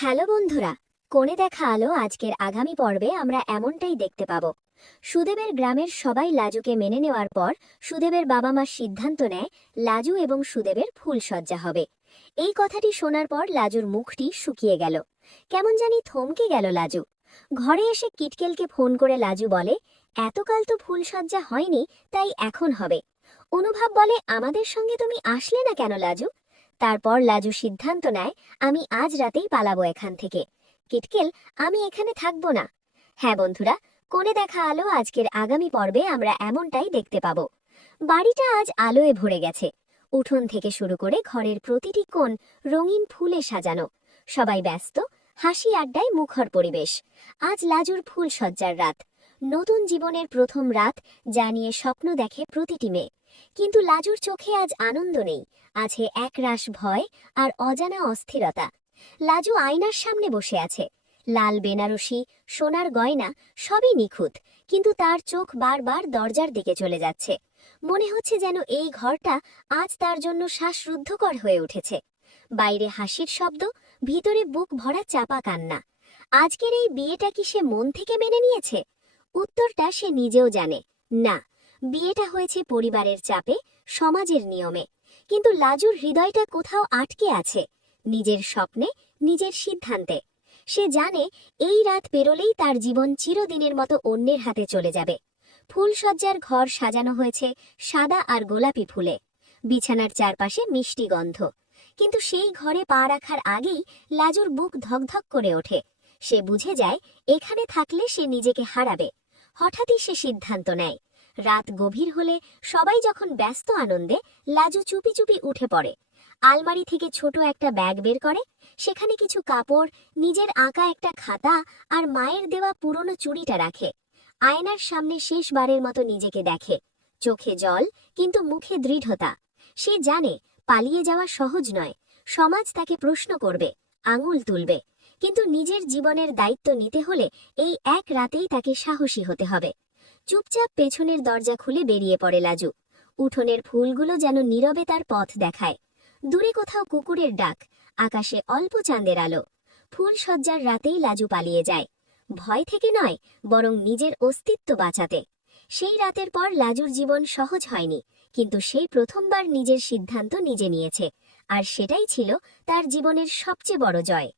Hello বন্ধুরা, কোণে দেখা আলো আজকের আগামী পর্বে আমরা এমনটাই দেখতে পাব। সুদেবের গ্রামের সবাই লাজুকে মেনে নেওয়ার পর সুদেবের বাবা মা সিদ্ধান্ত নেয় লাজু এবং সুদেবের ফুলসজ্জা হবে। এই কথাটি শোনার পর লাজুর মুখটি শুকিয়ে গেল, কেমন জানি থমকে গেল লাজু। ঘরে এসে কিটকেলকে ফোন করে লাজু বলে, এতকাল তো ফুলসজ্জা হয়নি, তাই এখন হবে। অনুভব বলে, আমাদের সঙ্গে তুমি আসলে না কেন লাজু? তারপর লাজু সিদ্ধান্ত নেয়, আমি আজ রাতেই পালাবো এখান থেকে। কিটকেল, আমি এখানে থাকবো না। হ্যাঁ বন্ধুরা, কোণে দেখা আলো আজকের আগামী পর্বে আমরা এমনটাই দেখতে পাবো। বাড়িটা আজ আলোয় ভরে গেছে। উঠোন থেকে শুরু করে ঘরের প্রতিটি কোণ রঙিন ফুলে সাজানো। সবাই ব্যস্ত, হাসি আড্ডায় মুখর পরিবেশ। আজ লাজুর ফুলসজ্জার রাত, নতুন জীবনের প্রথম রাত, যা নিয়ে স্বপ্ন দেখে প্রতিটি মেয়ে। কিন্তু লাজুর চোখে আজ আনন্দ নেই, আছে একরাশ ভয় আর অজানা অস্থিরতা। লাজু আয়নার সামনে বসে আছে। লাল বেনারসি, সোনার গয়না সবই নিখুঁত, কিন্তু তার চোখ বারবার দরজার দিকে চলে যাচ্ছে। মনে হচ্ছে যেন এই ঘরটা আজ তার জন্য শ্বাসরুদ্ধকর হয়ে উঠেছে। বাইরে হাসির শব্দ, ভিতরে বুক ভরা চাপা কান্না। আজকের এই বিয়েটা কি সে মন থেকে মেনে নিয়েছে? উত্তরটা সে নিজেও জানে না। বিয়েটা হয়েছে পরিবারের চাপে, সমাজের নিয়মে। কিন্তু লাজুর হৃদয়টা কোথাও আটকে আছে, নিজের স্বপ্নে, নিজের সিদ্ধান্তে। সে জানে এই রাত পেরোলেই তার জীবন চিরদিনের মতো অন্যের হাতে চলে যাবে। ফুলসজ্জার ঘর সাজানো হয়েছে সাদা আর গোলাপি ফুলে, বিছানার চারপাশে মিষ্টি গন্ধ। কিন্তু সেই ঘরে পা রাখার আগেই লাজুর বুক ধকধক করে ওঠে। সে বুঝে যায় এখানে থাকলে সে নিজেকে হারাবে। হঠাৎই সে সিদ্ধান্ত নেয়। রাত গভীর হলে, সবাই যখন ব্যস্ত আনন্দে, লাজু চুপি চুপি উঠে পড়ে। আলমারি থেকে ছোট একটা ব্যাগ বের করে। সেখানে কিছু কাপড়, নিজের আঁকা একটা খাতা আর মায়ের দেওয়া পুরনো চুড়িটা রাখে। আয়নার সামনে শেষবারের মতো নিজেকে দেখে। চোখে জল, কিন্তু মুখে দৃঢ়তা। সে জানে পালিয়ে যাওয়া সহজ নয়। সমাজ তাকে প্রশ্ন করবে, আঙুল তুলবে। কিন্তু নিজের জীবনের দায়িত্ব নিতে হলে এই এক রাতেই তাকে সাহসী হতে হবে। চুপচাপ পেছনের দরজা খুলে বেরিয়ে পড়ে লাজু। উঠোনের ফুলগুলো যেন নীরবে তার পথ দেখায়। দূরে কোথাও কুকুরের ডাক, আকাশে অল্প চাঁদের আলো। ফুলসজ্জার রাতেই লাজু পালিয়ে যায়, ভয় থেকে নয়, বরং নিজের অস্তিত্ব বাঁচাতে। সেই রাতের পর লাজুর জীবন সহজ হয়নি, কিন্তু সেই প্রথমবার নিজের সিদ্ধান্ত নিজে নিয়েছে। আর সেটাই ছিল তার জীবনের সবচেয়ে বড় জয়।